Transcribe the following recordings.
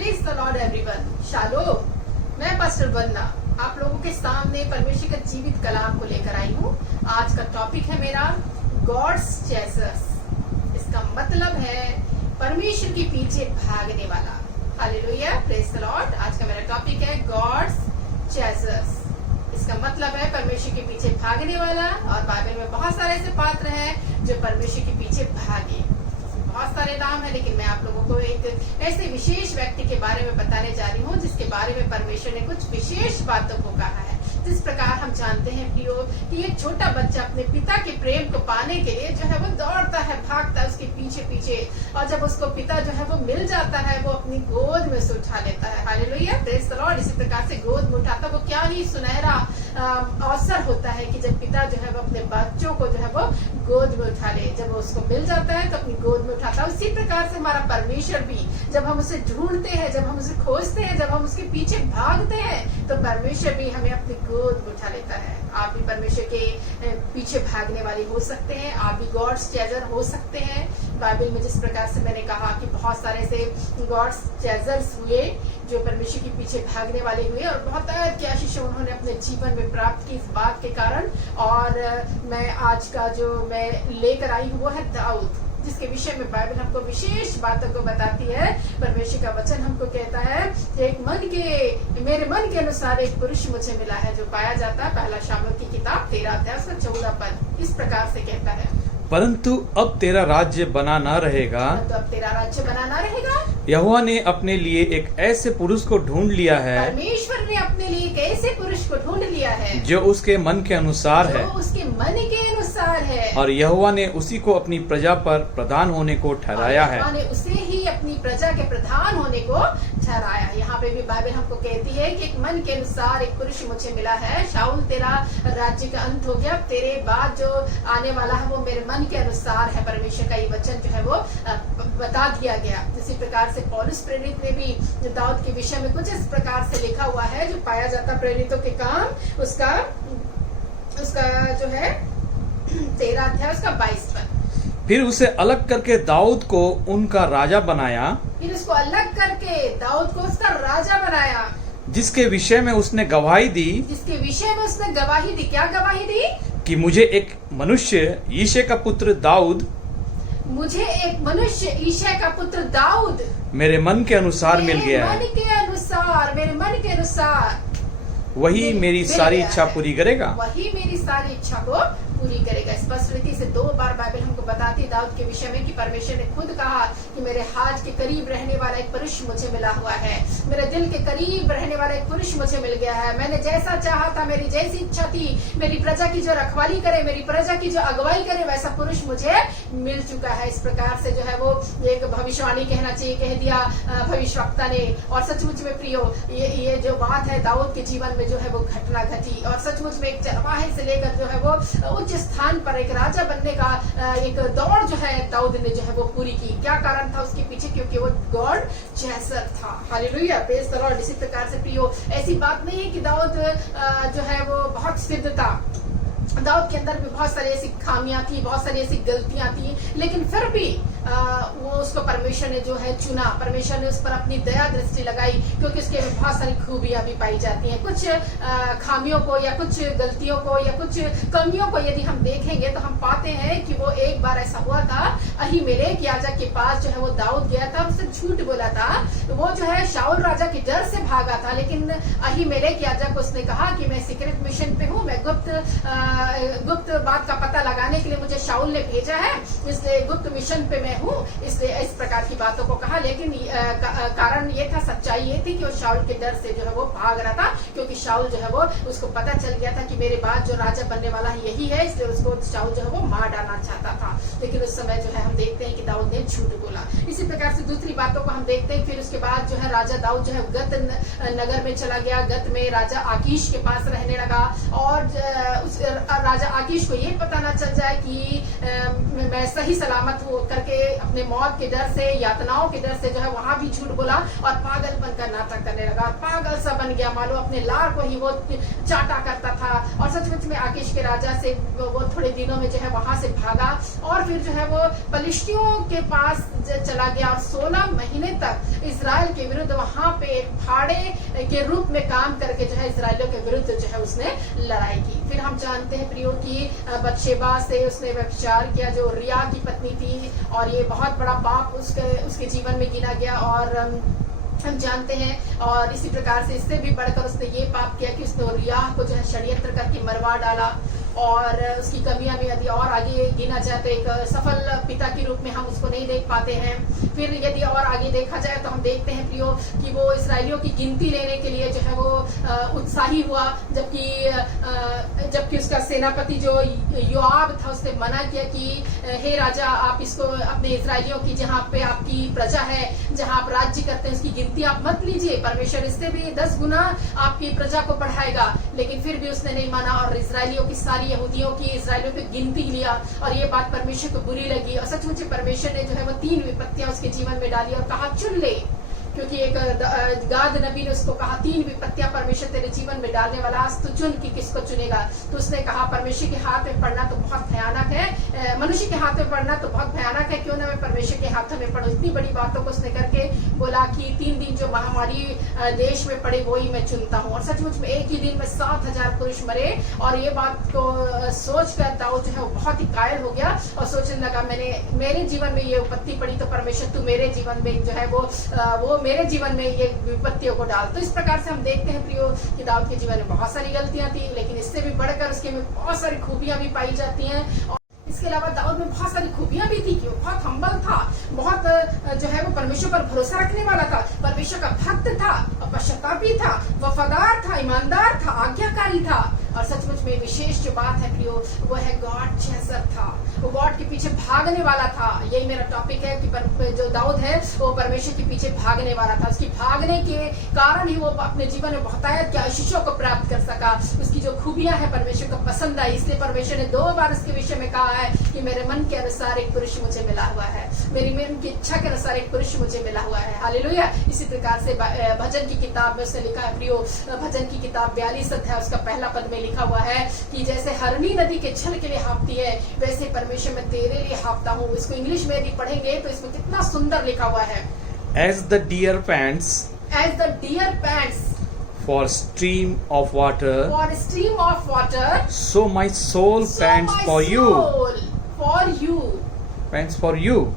Praise the Lord everyone. Shalom. मैं pastor वंदना आप लोगों के सामने परमेश्वर का जीवित कलाम को लेकर आई हूँ। आज का टॉपिक है मेरा गॉड्स चेजर्स। इसका मतलब है परमेश्वर के पीछे भागने वाला। Hallelujah, praise the Lord. आज का मेरा टॉपिक है गॉड्स चेजर्स। इसका मतलब है परमेश्वर के पीछे भागने वाला। और बाइबल में बहुत सारे ऐसे पात्र हैं जो परमेश्वर के पीछे भागे। बहुत सारे नाम है, लेकिन मैं आप लोगों को एक ऐसे विशेष व्यक्ति के बारे में बताने जा रही हूँ जिसके बारे में परमेश्वर ने कुछ विशेष बातों को कहा है। जिस प्रकार हम जानते हैं प्रियो कि एक छोटा बच्चा अपने पिता के प्रेम को पाने के लिए जो है वो दौड़ता है, भागता है उसके पीछे पीछे, और जब उसको पिता जो है वो मिल जाता है वो अपनी गोद में से उठा लेता है। Hallelujah, praise the Lord. इसी प्रकार से गोद में उठाता, वो क्या ही सुनहरा अवसर होता है कि जब पिता जो है वो अपने बच्चों को जो है वो गोद में उठा ले। जब वो उसको मिल जाता है तो अपनी गोद में उठाता है। उसी प्रकार से हमारा परमेश्वर भी जब हम उसे ढूंढते हैं, जब हम उसे खोजते हैं, जब हम उसके पीछे भागते हैं, तो परमेश्वर भी हमें अपनी गोद में उठा लेता है। आप भी परमेश्वर के पीछे भागने वाले हो सकते हैं। आप भी गॉड्स चेजर हो सकते हैं। बाइबल में जिस प्रकार से मैंने कहा कि बहुत सारे से गॉड्स चेजर्स हुए जो परमेश्वर के पीछे भागने वाले हुए, और बहुत की आशीष उन्होंने अपने जीवन में प्राप्त की इस बात के कारण। और मैं आज का जो मैं लेकर आई हूँ वो है दाऊद, जिसके विषय में बाइबल हमको विशेष बातों को बताती है। परमेश्वर का वचन हमको कहता है कि मेरे मन के अनुसार एक पुरुष मुझे मिला है, जो पाया जाता है पहला शामूएल की किताब 13 अध्याय 14 पद। इस प्रकार से कहता है, परंतु अब तेरा राज्य बना न रहेगा। तो अब तेरा राज्य बना न रहेगा। यहोवा ने अपने लिए एक ऐसे पुरुष को ढूंढ लिया है, परमेश्वर ने अपने लिए एक ऐसे पुरुष को ढूंढ लिया है जो उसके मन के अनुसार है, जो उसके मन के अनुसार है। और यहोवा ने उसी को अपनी प्रजा पर प्रधान होने को ठहराया है। यहोवा ने उसे ही अपनी प्रजा के प्रधान होने को ठहराया। यहाँ पे भी बाइबल हमको कहती है कि एक मन के अनुसार एक पुरुष मुझे मिला है। शाऊल, तेरा राज्य का अंत हो गया, तेरे बाद जो आने वाला है वो मेरे मन के अनुसार है। परमेश्वर का ये वचन जो है वो बता दिया गया। इसी प्रकार से पौलुस प्रेरित ने भी दाऊद के विषय में कुछ इस प्रकार से लिखा हुआ है, जो पाया जाता प्रेरितों के काम उसका जो है 13 अध्याय उसका 22 पद। फिर उसे अलग करके दाऊद को उनका राजा बनाया, फिर उसको अलग करके दाऊद को उसका राजा बनाया, जिसके विषय में उसने गवाही दी। जिसके विषय में उसने गवाही दी। क्या गवाही दी? कि मुझे एक मनुष्य यिशै का पुत्र दाऊद, मुझे एक मनुष्य यिशै का पुत्र दाऊद मेरे मन के अनुसार मिल गया है। मेरे मन के अनुसार वही मेरी सारी इच्छा पूरी करेगा। वही मेरी सारी इच्छा को पूरी करेगा। स्पष्ट रीति से 2 बार बाइबल हमको बताती है दाऊद के विषय में कि परमेश्वर ने खुद कहा कि मेरे हाथ के करीब रहने वाला एक पुरुष मुझे मिला हुआ है, मेरे दिल के करीब रहने वाला एक पुरुष मुझे मिल गया है। मैंने जैसा चाहा था, मेरी जैसी इच्छा थी, मेरी प्रजा की जो रखवाली करे, मेरी प्रजा की जो अगुवाई करे, वैसा पुरुष मुझे मिल चुका है। इस प्रकार से जो है वो एक भविष्यवाणी कहना चाहिए, कह दिया भविष्यवक्ता ने। और सचमुच में प्रियो ये जो बात है दाऊद के जीवन में जो है वो घटना घटी, और सचमुच में एक चरवाहे से लेकर जो है वो उच्च स्थान पर एक राजा बनने का एक दौड़ जो है दाऊद ने जो है वो पूरी की। क्या कारण था उसके पीछे? क्योंकि वो गॉड चेजर था। Hallelujah, praise the Lord. इसी प्रकार से प्रियो ऐसी बात नहीं है कि दाऊद जो है वो बहुत सिद्ध था। दाऊद के अंदर भी बहुत सारी ऐसी खामियां थी, बहुत सारी ऐसी गलतियां थी, लेकिन फिर भी वो उसको परमेश्वर ने जो है चुना। परमेश्वर ने उस पर अपनी दया दृष्टि लगाई, क्योंकि उसके में बहुत सारी खूबियां भी पाई जाती हैं। कुछ खामियों को या कुछ गलतियों को या कुछ कमियों को यदि हम देखेंगे तो हम पाते हैं कि वो एक बार ऐसा हुआ था, अहीमेलेक याजक के पास जो है वो दाऊद गया था, उससे झूठ बोला था। वो जो है शाऊल राजा के डर से भागा था, लेकिन अहीमेलेक याजक को उसने कहा कि मैं सीक्रेट मिशन पे हूँ, मैं गुप्त बात का पता लगाने के लिए मुझे शाऊल ने भेजा है, इसलिए गुप्त मिशन पे मैं हूँ, इसलिए इस प्रकार की बातों को कहा। लेकिन कारण ये था, सच्चाई ये थी कि वो शाऊल के डर से जो है वो भाग रहा था, क्योंकि शाऊल जो है वो उसको पता चल गया था कि मेरे बाद जो राजा बनने वाला है यही है, इसलिए उसको शाऊल जो है वो मार डालना चाहता था। लेकिन उस समय जो है हम देखते हैं कि दाऊद ने झूठ बोला। इसी प्रकार से दूसरी बातों को हम देखते हैं। फिर उसके बाद जो है राजा दाऊद जो है गत नगर में चला गया। गत में राजा आकीश के पास रहने लगा, और उस राजा आकीश को ये पता ना चल जाए कि मैं सही सलामत हो करके अपने मौत के डर से, यातनाओं के डर से जो है वहां भी झूठ बोला और पागलपन का नाटक करने लगा। पागल सा बन गया, मानो अपने लार को ही वो चाटा करता था। और सचमुच में आकीश के राजा से वो थोड़े दिनों में जो है वहां से भागा, और फिर जो है वो पलिश्तियों के पास चला गया, और 16 महीने तक इसराइल के विरुद्ध वहां पे एक फाड़े के रूप में काम करके जो है इसराइलियों के विरुद्ध जो है उसने लड़ाई की। फिर हम जानते हैं प्रियो की बत्शेबा से उसने व्यभिचार किया, जो रिया की पत्नी थी, और ये बहुत बड़ा पाप उसके जीवन में गिना गया। और हम जानते हैं, और इसी प्रकार से इससे भी बढ़कर उसने ये पाप किया कि उसने रिया को जो है षड्यंत्र करके मरवा डाला। और उसकी कमियां भी यदि और आगे गिना जाए तो एक सफल पिता के रूप में हम उसको नहीं देख पाते हैं। फिर यदि और आगे देखा जाए तो हम देखते हैं प्रियो कि वो इसराइलियों की गिनती लेने के लिए जो है वो उत्साही हुआ, जबकि उसका सेनापति जो योआब था उसने मना किया कि हे राजा, आप इसको अपने इसराइलियों की जहाँ पे आपकी प्रजा है, जहाँ आप राज्य करते हैं, उसकी गिनती आप मत लीजिए, परमेश्वर इससे भी 10 गुना आपकी प्रजा को बढ़ाएगा। लेकिन फिर भी उसने नहीं माना और इसराइलियों की यहूदियों की इसराइलियों की गिनती लिया, और ये बात परमेश्वर को बुरी लगी। और सचमुच परमेश्वर ने जो है वो 3 विपत्तियां उसके जीवन में डाली और कहा चुन ले, क्योंकि एक गाद नबी ने उसको कहा 3 विपत्तियां परमेश्वर तेरे जीवन में डालने वाला, आज तू चुन कि किसको चुनेगा। तो उसने कहा परमेश्वर के हाथ में पड़ना तो बहुत भयानक है, मनुष्य के हाथ में पड़ना तो बहुत भयानक है, क्यों ना मैं परमेश्वर के हाथों में पड़ूं। इतनी बड़ी बातों को उसने करके बोला कि 3 दिन जो महामारी देश में पड़े वो ही मैं चुनता हूँ। और सचमुच में एक ही दिन में 7,000 पुरुष मरे। और ये बात को सोच कर दाऊद जो है वो बहुत ही कायल हो गया और सोचने लगा मेरे जीवन में ये विपत्ति पड़ी तो परमेश्वर तू मेरे जीवन में जो है वो मेरे जीवन में ये विपत्तियों को डाल। तो इस प्रकार से हम देखते हैं प्रियो कि दाऊद के जीवन में बहुत सारी गलतियां थी, लेकिन इससे भी बढ़कर उसके में बहुत सारी खूबियां भी पाई जाती हैं। और इसके अलावा दाऊद में बहुत सारी खूबियां भी थी कि वो बहुत हम्बल था, बहुत जो है वो परमेश्वर पर भरोसा रखने वाला था, परमेश्वर का भक्त था, पश्चातापी था, वफादार था, ईमानदार था, आज्ञाकारी था। और सचमुच में विशेष जो बात है प्रियो वो है गॉड चेजर था, वो गॉड के पीछे भागने वाला था। यही मेरा टॉपिक है कि जो दाऊद है वो परमेश्वर के पीछे भागने वाला था। उसकी भागने के कारण ही वो अपने जीवन में बहुतायत के आशीषों को प्राप्त कर सका। उसकी जो खूबियां है परमेश्वर को पसंद आई, इसलिए परमेश्वर ने 2 बार इसके विषय में कहा है कि मेरे मन के अनुसार एक पुरुष मुझे मिला हुआ है, मेरी मन की इच्छा के अनुसार एक पुरुष मुझे मिला हुआ है। हालेलुया। इसी प्रकार से भजन की किताब में उसने लिखा है प्रियो, भजन की किताब 42 अध्याय उसका पहला पद में लिखा हुआ है कि जैसे हरणी नदी के जल के लिए हाँफती है, वैसे परमेश्वर मैं तेरे लिए हाँफता हूँ। इसको इंग्लिश में यदि पढ़ेंगे तो इसमें कितना सुंदर लिखा हुआ है, As the deer pants for stream of water, so my soul pants for you. Pants for you,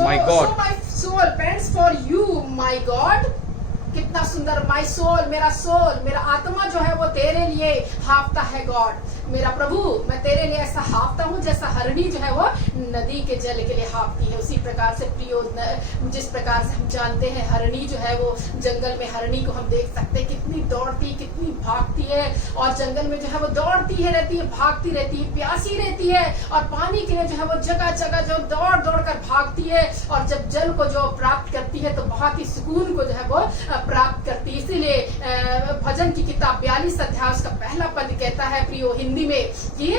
my God. So my soul pants for you, my God. कितना सुंदर, माई सोल, मेरा आत्मा जो है वो तेरे लिए हाँफता है गॉड। मेरा प्रभु, मैं तेरे लिए ऐसा हाँफता हूँ जैसा हरणी जो है वो नदी के जल के लिए हाँफती है। उसी प्रकार से प्रियो, जिस प्रकार से हम जानते हैं हरणी जो है वो जंगल में, हरणी को हम देख सकते हैं कितनी दौड़ती, कितनी भागती है, और जंगल में जो है वो दौड़ती है रहती है, भागती रहती है, प्यासी रहती है, और पानी के लिए जो है वो जगह जगह जो दौड़ कर भागती है, और जब जल को जो प्राप्त करती है तो बहुत ही सुकून को जो है वो प्राप्त करती है। इसीलिए भजन की किताब 42 अध्याय उसका पहला पद कहता है प्रियो हिंदी में कि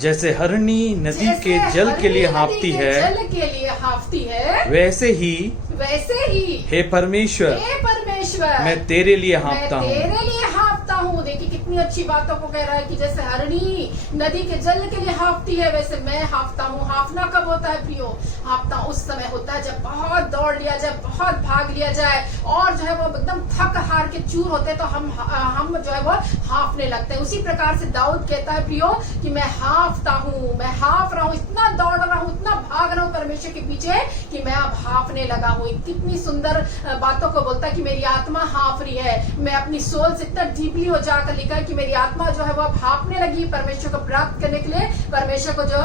जैसे हरणी नदी के जल के लिए हाँफती है, वैसे ही हे परमेश्वर मैं तेरे लिए हाँफता हूँ। देखिए कितनी अच्छी बातों को कह रहा है कि जैसे हरणी नदी के जल के लिए हाँफती है, वैसे मैं हाँफता हूँ। हाँफना कब होता है प्रियो? हाँफता उस समय होता है जब बहुत दौड़ लिया जाए, बहुत भाग लिया जाए, और जो है वो एकदम थक हार के चूर होते हैं, तो हम जो है वो हाँफने लगते हैं। उसी प्रकार से दाऊद कहता है प्रियो कि मैं हाँफता हूँ, मैं हाँफ रहा हूँ, इतना दौड़ रहा हूँ, इतना भाग रहा हूँ परमेश्वर के पीछे कि मैं अब हाँफने लगा हूँ। कितनी सुंदर बातों को बोलता है कि मेरी आत्मा हाँफ रही है। मैं अपनी सोल से इतना डीपली हो जाकर लिखा है कि मेरी आत्मा जो है वो अब हाँफने लगी परमेश्वर को प्राप्त करने के लिए, परमेश्वर को जो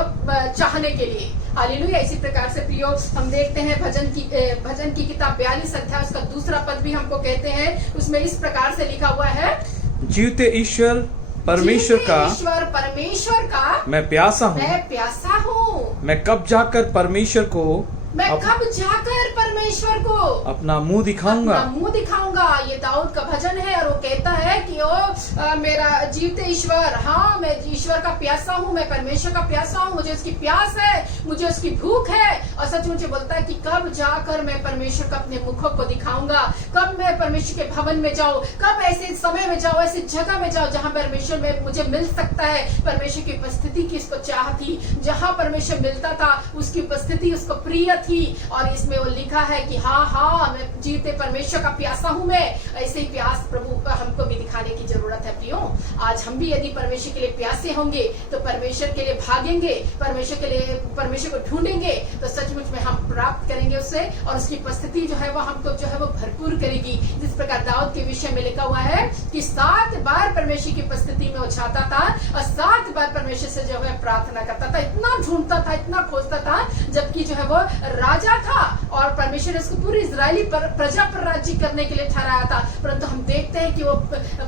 चाहने के लिए। हालेलुया। इसी प्रकार से प्रियो हम देखते हैं भजन की किताब 42 अध्याय उसका दूसरा पद भी हमको कहते हैं, उसमें इस प्रकार से लिखा हुआ है, जीवते ईश्वर परमेश्वर का मैं प्यासा हूँ। मैं कब जाकर परमेश्वर को अपना मुंह दिखाऊंगा। ये दाऊद का भजन है, और वो कहता है कि ओ मेरा जीवते ईश्वर, हाँ मैं ईश्वर का प्यासा हूँ, मैं परमेश्वर का प्यासा हूँ, मुझे उसकी प्यास है, मुझे उसकी भूख है। और सच मुझे बोलता है कि कब जाकर मैं परमेश्वर का अपने मुखों को दिखाऊंगा, कब मैं परमेश्वर के भवन में जाऊँ, कब ऐसे समय में जाऊँ, ऐसी जगह में जाऊँ जहाँ परमेश्वर में मुझे मिल सकता है। परमेश्वर की उपस्थिति की इसको चाह थी, जहाँ परमेश्वर मिलता था उसकी उपस्थिति उसको प्रिय थी। और इसमें वो लिखा है है कि हाँ मैं जीते परमेश्वर का प्यासा हूं मैं, ऐसे ही प्यास प्रभु हमको भी दिखाने की जरूरत है प्रियो। आज हम भी यदि परमेश्वर के लिए प्यासे होंगे तो परमेश्वर के लिए भागेंगे, परमेश्वर को ढूंढेंगे तो सचमुच में हम प्राप्त करेंगे उससे, और उसकी उपस्थिति जो है वो हमको जो है वो भरपूर करेगी। जिस प्रकार दाऊद के विषय में लिखा हुआ है कि 7 बार परमेश्वर की उपस्थिति में वो चाहता था और 7 बार परमेश्वर से जो है प्रार्थना करता था, इतना ढूंढता था, इतना खोजता था, जबकि जो है वो राजा था और परमेश्वर ने उसको पूरी इजरायली प्रजा पर राज्य करने के लिए ठहराया था, परंतु हम देखते हैं कि वो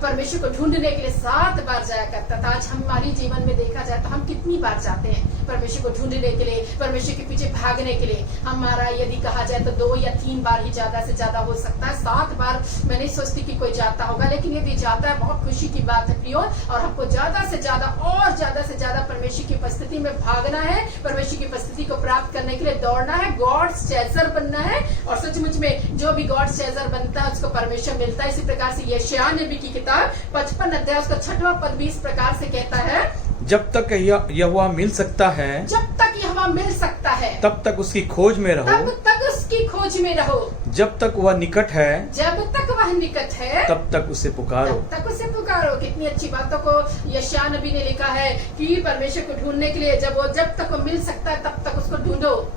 परमेश्वर को ढूंढने के लिए 7 बार जाया करता था। आज हमारे जीवन में देखा जाए तो हम कितनी बार जाते हैं परमेश्वर को ढूंढने के लिए, परमेश्वर के पीछे भागने के लिए? हमारा यदि कहा जाए तो 2 या 3 बार ही ज्यादा से ज्यादा हो सकता है। 7 बार मैं नहीं सोचती कि कोई जाता होगा, लेकिन यदि जाता है बहुत खुशी की बात है प्रियो। और हमको ज्यादा से ज्यादा और ज्यादा से ज्यादा परमेश्वर की उपस्थिति में भागना है, परमेश्वर की उपस्थिति को प्राप्त करने के लिए दौड़ना है, गॉड्स चेजर बनना है। और सचमुच में जो भी गॉड्स चेजर बनता है उसको परमेश्वर मिलता है। इसी प्रकार से यशायाह नबी की किताब 55 अध्याय उसका 6वां पद भी इस प्रकार से कहता है, जब तक यहोवा मिल सकता है, जब तक यहोवा मिल सकता है तब तक उसकी खोज में रहो, तब तक उसकी खोज में रहो। जब तक वह निकट है, जब तक वह निकट है, तब तक उसे पुकारो, तब तक उसे पुकारो। कितनी अच्छी बातों को यशायाह नबी ने लिखा है कि परमेश्वर को ढूंढने के लिए जब तक वो मिल सकता है तब तक उसको ढूंढो,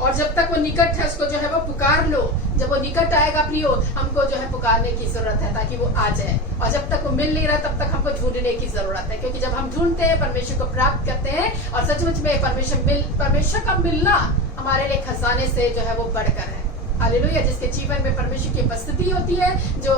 और जब तक वो निकट है उसको जो है वो पुकार लो। जब वो निकट आएगा प्रियो, हमको जो है पुकारने की जरूरत है ताकि वो आ जाए, और जब तक वो मिल नहीं रहा तब तक हमको ढूंढने की जरूरत है, क्योंकि जब हम ढूंढते हैं परमेश्वर को प्राप्त करते हैं। और सचमुच में परमेश्वर का मिलना हमारे लिए खजाने से जो है वो बढ़कर है। हालेलुया। जिसके जीवन में परमेश्वर की उपस्थिति होती है, जो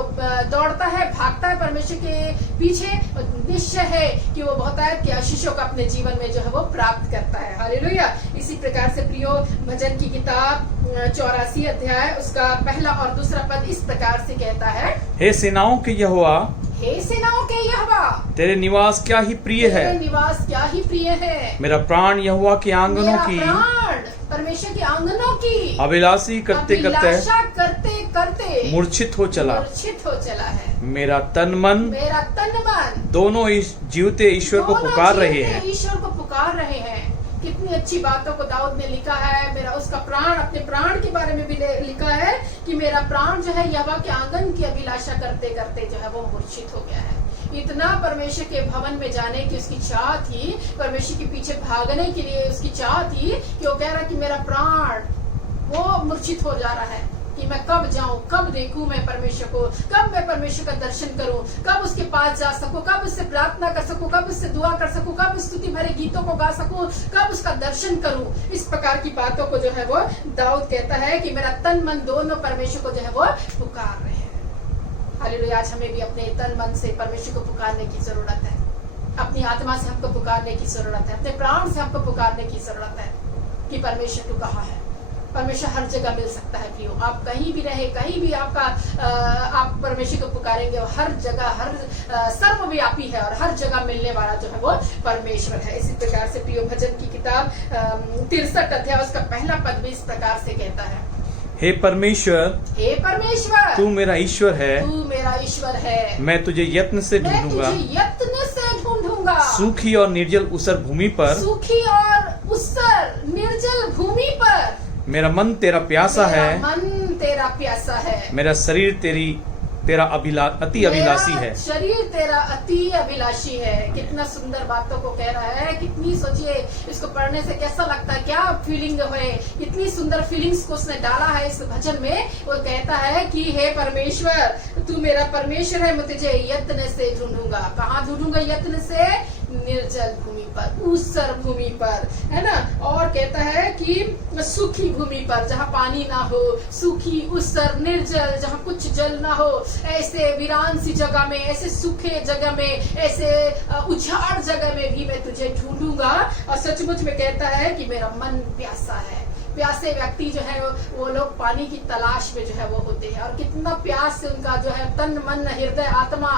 दौड़ता है, भागता है परमेश्वर के पीछे, निश्चय है कि वो बहुतायत के आशीषों का अपने जीवन में जो है वो प्राप्त करता है। हालेलुया। इसी प्रकार से प्रियो, भजन की किताब 84 अध्याय उसका 1 और 2 पद इस प्रकार से कहता है, हे सेनाओं के यहोवा, हे सेनाओं के यहोवा, तेरे निवास क्या ही प्रिय है, तेरे निवास क्या ही प्रिय है। मेरा प्राण यहोवा के आंगनों की, परमेश्वर के आंगनों की अभिलाषी करते करते मूर्छित हो चला है। मेरा तन मन दोनों इस जीवते ईश्वर को पुकार रहे हैं। ईश्वर को पुकार रहे हैं। कितनी अच्छी बातों को दाऊद ने लिखा है। मेरा उसका प्राण, अपने प्राण के बारे में भी लिखा है कि मेरा प्राण जो है यहोवा के आंगन की अभिलाषा करते करते जो है वो मूर्छित हो गया है। इतना परमेश्वर के भवन में जाने की उसकी चाह थी, परमेश्वर के पीछे भागने के लिए उसकी चाह थी कि वो कह रहा कि मेरा प्राण वो मूर्छित हो जा रहा है कि मैं कब जाऊं, कब देखूं मैं परमेश्वर को, कब मैं परमेश्वर का दर्शन करूं, कब उसके पास जा सकूं, कब उससे प्रार्थना कर सकूं, कब उससे दुआ कर सकूं, कब स्तुति भरे गीतों को गा सकूं, कब उसका दर्शन करूं। इस प्रकार की बातों को जो है वो दाऊद कहता है कि मेरा तन मन दोनों परमेश्वर को जो है वो पुकार रहे हैं। हालेलुया। आज हमें भी अपने तन मन से परमेश्वर को पुकारने की जरूरत है, अपनी आत्मा से हमको पुकारने की जरूरत है, अपने प्राण से हमको पुकारने की जरूरत है कि परमेश्वर तू कहाँ है। परमेश्वर हर जगह मिल सकता है प्रियो। आप कहीं भी रहे, कहीं भी आप परमेश्वर को पुकारेंगे, और हर जगह सर्वव्यापी है और हर जगह मिलने वाला जो है वो परमेश्वर है। इसी प्रकार से प्रियो, भजन की किताब 63 अध्याय उसका 1 पद भी इस प्रकार से कहता है, हे परमेश्वर, हे परमेश्वर, तू मेरा ईश्वर है, तू मेरा ईश्वर है। मैं तुझे यत्न से ढूंढूंगा, सूखी और निर्जल ऊसर भूमि पर, सूखी और ऊसर निर्जल भूमि पर। मेरा मन तेरा प्यासा है, मन तेरा प्यासा है। मेरा शरीर तेरा अति अभिलाषी है, शरीर तेरा अति अभिलाषी है। कितना सुंदर बातों को कह रहा है। कितनी सोचिए, इसको पढ़ने से कैसा लगता है, क्या फीलिंग है। कितनी सुंदर फीलिंग्स को उसने डाला है इस भजन में। वो कहता है कि हे परमेश्वर, तू मेरा परमेश्वर है, मैं तुझे यत्न से ढूंढूंगा। कहाँ ढूंढूंगा यत्न से? निर्जल भूमि पर, ऊसर भूमि पर, है ना। और कहता है कि सूखी भूमि पर, जहाँ पानी ना हो, सूखी, ऊसर, निर्जल, जहाँ कुछ जल ना हो, ऐसे वीरान सी जगह में, ऐसे सूखे जगह में, ऐसे उजाड़ जगह में भी मैं तुझे ढूंढूंगा। और सचमुच में कहता है कि मेरा मन प्यासा है। प्यासे व्यक्ति जो है वो लोग पानी की तलाश में जो है वो होते हैं, और कितना प्यास से उनका जो है तन मन हृदय आत्मा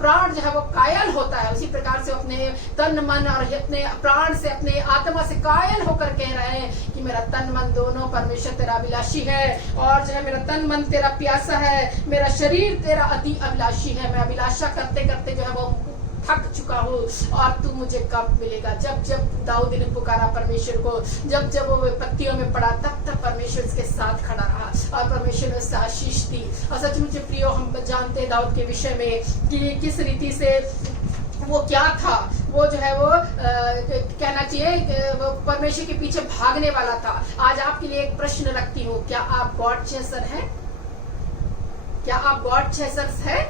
प्राण जो है वो कायल होता है। उसी प्रकार से अपने तन मन और अपने प्राण से, अपने आत्मा से कायल होकर कह रहे हैं कि मेरा तन मन दोनों परमेश्वर तेरा अभिलाषी है, और जो है मेरा तन मन तेरा प्यासा है, मेरा शरीर तेरा अति अभिलाषी है। मैं अभिलाषा करते करते जो है वो थक चुका हूँ और तू मुझे कब मिलेगा। जब जब दाऊद ने पुकारा परमेश्वर को, जब जब वो विपत्तियों में पड़ा, तब तब परमेश्वर उसके साथ खड़ा रहा और परमेश्वर ने उससे आशीष दी। और सचमुच प्रियो, हम जानते हैं दाऊद के विषय में कि किस रीति से वो क्या था। वो जो है वो कहना चाहिए वो परमेश्वर के पीछे भागने वाला था। आज आपके लिए एक प्रश्न रखती हूँ, क्या आप गॉड चेसर हैं? क्या आप गॉड चेसर्स हैं?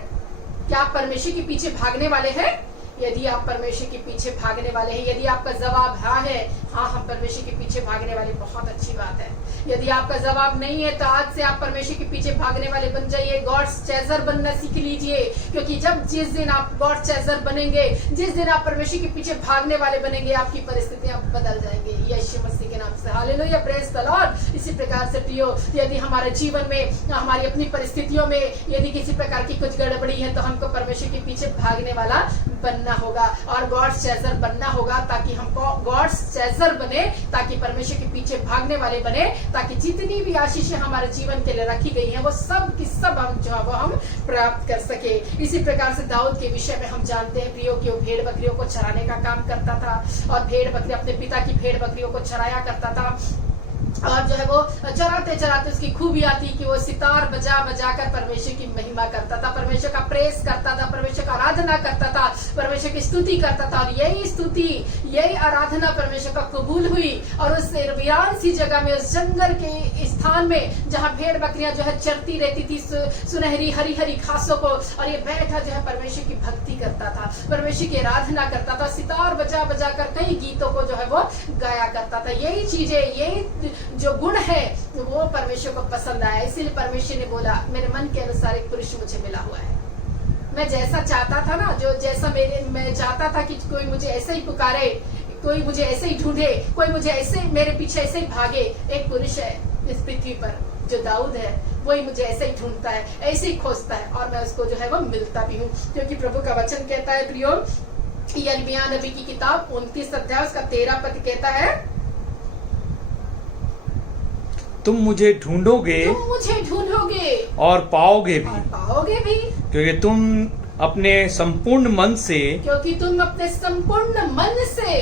क्या आप परमेश्वर के पीछे भागने वाले हैं? यदि आप परमेश्वर के पीछे भागने वाले हैं, यदि आपका जवाब हाँ है, हाँ हम परमेश्वर के पीछे भागने वाले, बहुत अच्छी बात है। यदि आपका जवाब नहीं है तो आज से आप परमेश्वर के पीछे भागने वाले बन जाइए, गॉड चेजर बनना सीख लीजिए। क्योंकि जिस दिन आप गॉड चेजर बनेंगे, जिस दिन आप परमेश्वर के पीछे भागने वाले बनेंगे, आपकी परिस्थितियां बदल जाएंगी यीशु मसीह के नाम से। Hallelujah, praise the Lord. इसी प्रकार से प्रियो, यदि हमारे जीवन में, हमारी अपनी परिस्थितियों में यदि किसी प्रकार की कुछ गड़बड़ी है तो हमको परमेश्वर के पीछे भागने वाला बनना होगा और गॉड चेजर बनना होगा, ताकि हमको गॉड चेजर बने, ताकि परमेश्वर के पीछे भागने वाले बने, ताकि जितनी भी आशीषें हमारे जीवन के लिए रखी गई हैं वो सब की सब हम जो है वो हम प्राप्त कर सके। इसी प्रकार से दाऊद के विषय में हम जानते हैं प्रियो कि वो भेड़ बकरियों को चराने का काम करता था और भेड़ बकरी अपने पिता की भेड़ बकरियों को चराया करता था। और जो है वो चराते चराते उसकी खूबी आती कि वो सितार बजा बजा कर परमेश्वर की महिमा करता था, परमेश्वर का प्रेस करता था, परमेश्वर का आराधना करता था, परमेश्वर की स्तुति करता था। और यही स्तुति, यही आराधना परमेश्वर का कबूल हुई और उस वीरान सी जगह में, उस जंगल के स्थान में जहाँ भेड़ बकरियां जो है चरती रहती थी सुनहरी हरी हरी घासों को, और ये बैठा जो है परमेश्वर की भक्ति करता था, परमेश्वर की आराधना करता था, सितार बजा बजा कर कई गीतों को जो है वो गाया करता था। यही चीजें, यही जो गुण है वो परमेश्वर को पसंद आया। इसीलिए परमेश्वर ने बोला, मेरे मन के अनुसार एक पुरुष मुझे मिला हुआ है। मैं जैसा चाहता था ना, जो जैसा मैं चाहता था कि कोई मुझे ऐसे ही पुकारे, कोई मुझे ऐसे ही ढूंढे, कोई मुझे ऐसे मेरे पीछे ऐसे ही भागे। एक पुरुष है इस पृथ्वी पर जो दाऊद है, वही मुझे ऐसे ही ढूंढता है, ऐसे ही खोजता है और मैं उसको जो है वो मिलता भी हूँ। क्योंकि प्रभु का वचन कहता है प्रियो, यिर्मयाह नबी की किताब 29 अध्याय उसका 13 पद कहता है, तुम मुझे ढूंढोगे और पाओगे भी, क्योंकि तुम अपने संपूर्ण मन से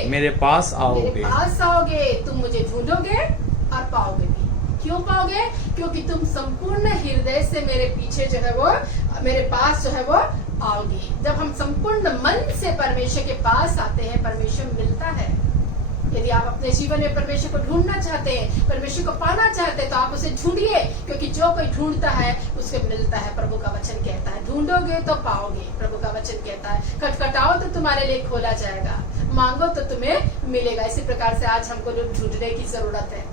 मेरे पास आओगे। तुम मुझे ढूंढोगे और पाओगे भी। क्यों पाओगे? क्योंकि तुम संपूर्ण हृदय से मेरे पीछे जो है वो, मेरे पास जो है वो आओगे। जब हम संपूर्ण मन से परमेश्वर के पास आते हैं, परमेश्वर मिलता है। यदि आप अपने जीवन में परमेश्वर को ढूंढना चाहते हैं, परमेश्वर को पाना चाहते हैं, तो आप उसे ढूंढिए, क्योंकि जो कोई ढूंढता है उसे मिलता है। प्रभु का वचन कहता है, ढूंढोगे तो पाओगे। प्रभु का वचन कहता है, खटखटाओ तो तुम्हारे लिए खोला जाएगा, मांगो तो तुम्हें मिलेगा। इसी प्रकार से आज हमको ढूंढने की जरूरत है,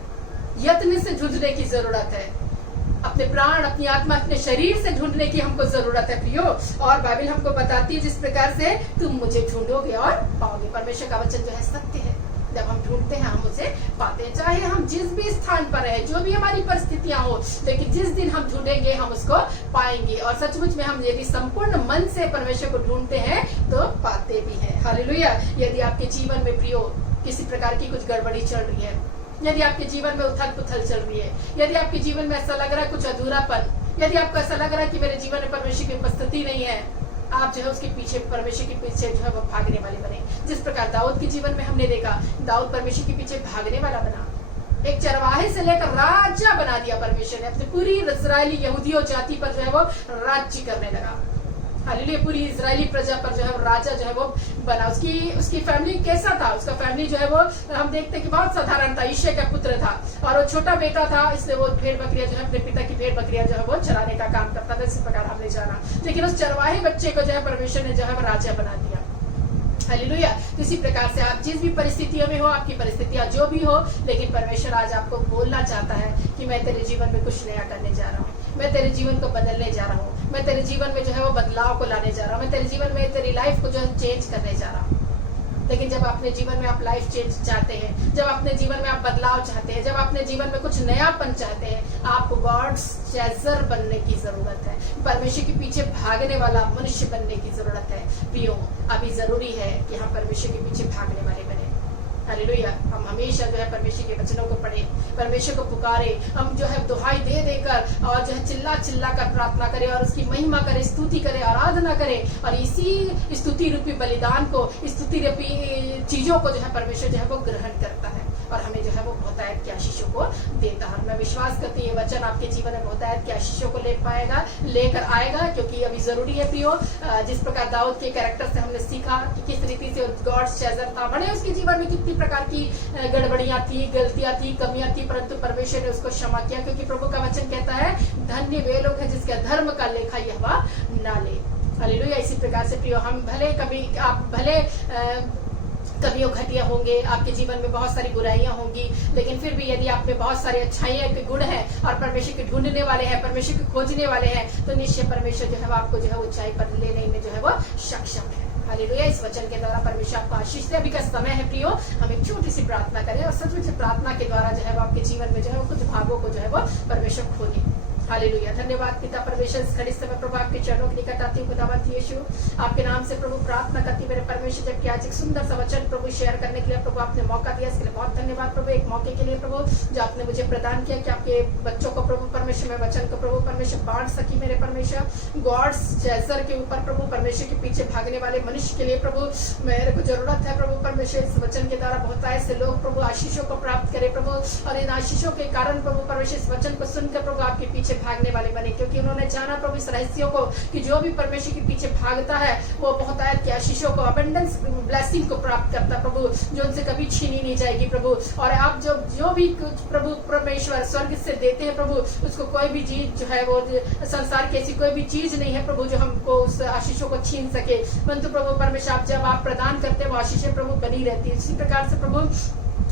यत्न से ढूंढने की जरूरत है। अपने प्राण, अपनी आत्मा, अपने शरीर से ढूंढने की हमको जरूरत है प्रियो। और बाइबल हमको बताती है जिस प्रकार से तुम मुझे ढूंढोगे और पाओगे। परमेश्वर का वचन जो है सत्य है। जब हम ढूंढते हैं हम उसे पाते हैं, चाहे हम जिस भी स्थान पर रहे, जो भी हमारी परिस्थितियां हो, लेकिन जिस दिन हम ढूंढेंगे हम उसको पाएंगे। और सचमुच में हम यदि संपूर्ण मन से परमेश्वर को ढूंढते हैं तो पाते भी हैं। हालेलुया। यदि आपके जीवन में प्रियो किसी प्रकार की कुछ गड़बड़ी चल रही है, यदि आपके जीवन में उथल पुथल चल रही है, यदि आपके जीवन में ऐसा लग रहा है कुछ अधूरापन, यदि आपको ऐसा लग रहा है कि मेरे जीवन में परमेश्वर की उपस्थिति नहीं है, आप जो है उसके पीछे, परमेश्वर के पीछे जो है वो भागने वाले बने। जिस प्रकार दाऊद के जीवन में हमने देखा, दाऊद परमेश्वर के पीछे भागने वाला बना। एक चरवाहे से लेकर राजा बना दिया परमेश्वर ने, अपनी पूरी इस्राएली यहूदियों जाति पर जो है वो राज्य करने लगा। हालेलुया। पूरी इजरायली प्रजा पर जो है राजा जो है वो बना। उसकी फैमिली कैसा था? उसका फैमिली जो है वो हम देखते कि बहुत साधारण था। ईशे का पुत्र था और वो छोटा बेटा था, इसलिए वो भेड़ बकरियां जो है अपने पिता की भेड़ बकरियां जो है वो चराने का काम करता था। इस प्रकार हमने जाना, लेकिन उस चरवाहे बच्चे को जो है परमेश्वर ने जो है वो राजा बना दिया। हालेलुया। इसी प्रकार से आप जिस भी परिस्थितियों में हो, आपकी परिस्थितियां जो भी हो, लेकिन परमेश्वर आज आपको बोलना चाहता है कि मैं तेरे जीवन में कुछ नया करने जा रहा हूँ, मैं तेरे जीवन को बदलने जा रहा हूँ, मैं तेरे जीवन में जो है वो बदलाव को लाने जा रहा हूँ, मैं तेरे जीवन में तेरी लाइफ को जो है चेंज करने जा रहा हूँ। लेकिन जब अपने जीवन में आप लाइफ चेंज चाहते हैं, जब अपने जीवन में आप बदलाव चाहते हैं, जब अपने जीवन में कुछ नयापन चाहते हैं, आपको गॉड चेजर बनने की जरूरत है। परमेश्वर के पीछे भागने वाला मनुष्य बनने की जरूरत है। प्रियो, अभी जरूरी है कि हम परमेश्वर के पीछे भागने वाले बने। हालेलुया। हम हमेशा जो है परमेश्वर के वचनों को पढ़े, परमेश्वर को पुकारे, हम जो है दुहाई दे देकर और जो है चिल्ला चिल्ला कर प्रार्थना करें और उसकी महिमा करें, स्तुति करें, आराधना करें और इसी स्तुति रूपी बलिदान को, स्तुति रूपी चीजों को जो है परमेश्वर जो है वो ग्रहण करता है और हमें जो है वो बहुतायत के आशीषों को देता है। मैं विश्वास करती हूँ ये वचन आपके जीवन में बहुतायत के आशीषों को लेकर आएगा, क्योंकि अभी जरूरी है प्रियो। जिस प्रकार दाऊद के कैरेक्टर से हमने सीखा कि किस रीति से गॉड चेजर था, बड़े उसके जीवन में कितनी प्रकार की गड़बड़ियां थी, गलतियां थी, कमियां थी, परंतु परमेश्वर ने उसको क्षमा किया, क्योंकि प्रभु का वचन कहता है धन्य वे लोग हैं जिसके धर्म का लेखा यहोवा ना ले। हालेलुया। इसी प्रकार से प्रियो, हम भले कमियों घटिया होंगे, आपके जीवन में बहुत सारी बुराइयां होंगी, लेकिन फिर भी यदि आप में बहुत सारे अच्छाइयां के गुण हैं और परमेश्वर के ढूंढने वाले हैं, परमेश्वर के खोजने वाले हैं, तो निश्चय परमेश्वर जो है वो आपको जो है ऊंचाई पर लेने में जो है वो सक्षम है। हालेलुया। इस वचन के द्वारा परमेश्वर आपको आशीष दे। अभी का समय है प्रियो, हम एक छोटी सी प्रार्थना करें और सचमुच प्रार्थना के द्वारा जो है वो आपके जीवन में जो है कुछ भागों को जो है वो परमेश्वर खोले। हालेलुया। धन्यवाद पिता परमेश्वर, इस घड़ी समय प्रभु आपके चरणों के निकट आती हूँ खुदावंत यीशु, आपके नाम से प्रभु प्रार्थना करती मेरे परमेश्वर, जबकि आज एक सुंदर सा वचन प्रभु शेयर करने के लिए प्रभु आपने मौका दिया, इसके लिए बहुत धन्यवाद प्रभु। एक मौके के लिए प्रभु जो आपने मुझे प्रदान किया कि आपके बच्चों को प्रभु परमेश्वर में वचन को प्रभु परमेश्वर बांट सकी मेरे परमेश्वर। गॉड्स चेजर के ऊपर प्रभु परमेश्वर के पीछे भागने वाले मनुष्य के लिए प्रभु मेरे को जरूरत है प्रभु परमेश्वर, इस वचन के द्वारा बहुत से लोग प्रभु आशीषों को प्राप्त करे प्रभु, और इन आशीषों के कारण प्रभु परमेश्वर इस वचन को सुनकर प्रभु आपके पीछे भागने वाले बने, क्योंकि उन्होंने जाना प्रभु इस रहस्यों को कि जो भी परमेश्वर के पीछे भागता है वो बहुतायत के आशीषों को, अबंडेंस ब्लेसिंग को प्राप्त करता प्रभु, जो उनसे कभी छीनी नहीं जाएगी प्रभु। और आप जो भी कुछ प्रभु परमेश्वर स्वर्ग से देते हैं प्रभु, उसको कोई भी चीज जो है वो संसार की ऐसी कोई भी चीज नहीं है प्रभु जो हमको उस आशीषों को छीन सके, परंतु प्रभु परमेश्वर जब आप प्रदान करते हैं वो आशीषें प्रभु बनी रहती है। इसी प्रकार से प्रभु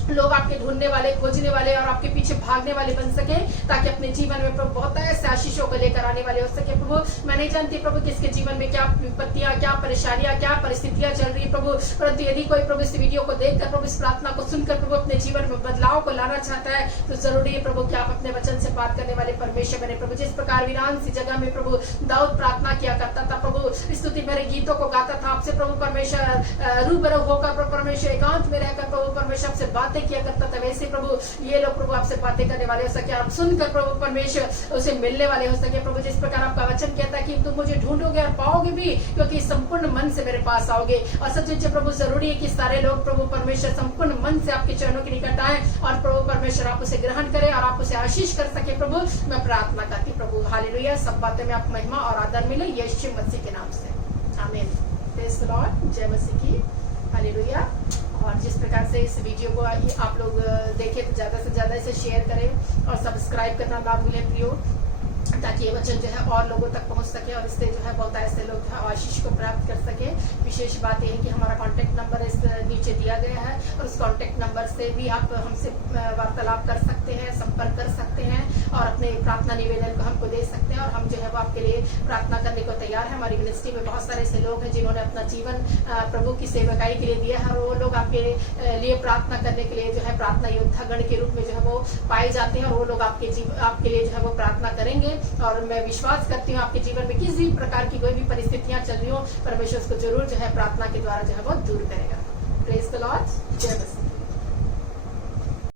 लोग आपके ढूंढने वाले, खोजने वाले और आपके पीछे भागने वाले बन सके, ताकि अपने जीवन में प्रभु बहुत ऐसे आशीषों को लेकर आने वाले हो सके प्रभु। मैं नहीं जानती प्रभु किसके जीवन में क्या विपत्तियां, क्या परेशानियां, क्या परिस्थितियां चल रही है प्रभु, परंतु यदि कोई प्रभु इस वीडियो को देखकर प्रभु इस प्रार्थना को सुनकर प्रभु अपने जीवन में बदलाव को लाना चाहता है, तो जरूरी है प्रभु कि आप अपने वचन से बात करने वाले परमेश्वर बने प्रभु। जिस प्रकार वीरान सी जगह में प्रभु दाऊद प्रार्थना किया करता था प्रभु, स्तुति मेरे गीतों को गाता था आपसे प्रभु परमेश्वर, रूबरू होकर प्रभु परमेश्वर एकांत में रहकर प्रभु परमेश्वर आपसे बातें किया करता था, वैसे प्रभु ये लोग प्रभु आपसे बातें करने वाले हो सके, आप सुनकर प्रभु परमेश्वर उसे मिलने वाले हो सके प्रभु। जिस प्रकार आपका वचन कहता है कि तुम मुझे ढूंढोगे और पाओगे भी, क्योंकि संपूर्ण मन से मेरे पास आओगे। और सच प्रभु जरूरी है कि सारे लोग प्रभु परमेश्वर संपूर्ण मन से आपके चरणों के निकट आए और प्रभु परमेश्वर आप उसे ग्रहण करें और आप उसे आशीष कर सके प्रभु। मैं प्रार्थना करती प्रभु। हालेलुया। सब बातें में आपको महिमा और आदर मिले यीशु मसीह के नाम से, आमीन। Praise the Lord. जय मसीह की। हालेलुया। और जिस प्रकार से इस वीडियो को आप लोग देखें तो ज्यादा से ज्यादा इसे शेयर करें और सब्सक्राइब करना ना भूलें प्रियो, ताकि ये वचन जो है और लोगों तक पहुंच सके और इससे जो है बहुत ऐसे लोग जो है आशीष को प्राप्त कर सके। विशेष बात यह है कि हमारा कांटेक्ट नंबर इस नीचे दिया गया है और उस कांटेक्ट नंबर से भी आप हमसे वार्तालाप कर सकते हैं, संपर्क कर सकते हैं और अपने प्रार्थना निवेदन को हमको दे सकते हैं और हम जो है वो आपके लिए प्रार्थना करने को तैयार है। हमारी मिनिस्ट्री में बहुत सारे ऐसे लोग हैं जिन्होंने अपना जीवन प्रभु की सेवकाई के लिए दिया है और वो लोग आपके लिए प्रार्थना करने के लिए जो है प्रार्थना योद्धा गण के रूप में जो है वो पाए जाते हैं और वो लोग आपके लिए जो है वो प्रार्थना करेंगे। और मैं विश्वास करती हूँ आपके जीवन में किसी प्रकार की कोई भी परिस्थितियां चल रही हो, परमेश्वर उसको जरूर जो है प्रार्थना के द्वारा जो है वो दूर करेगा। Praise the Lord. जय मसीह।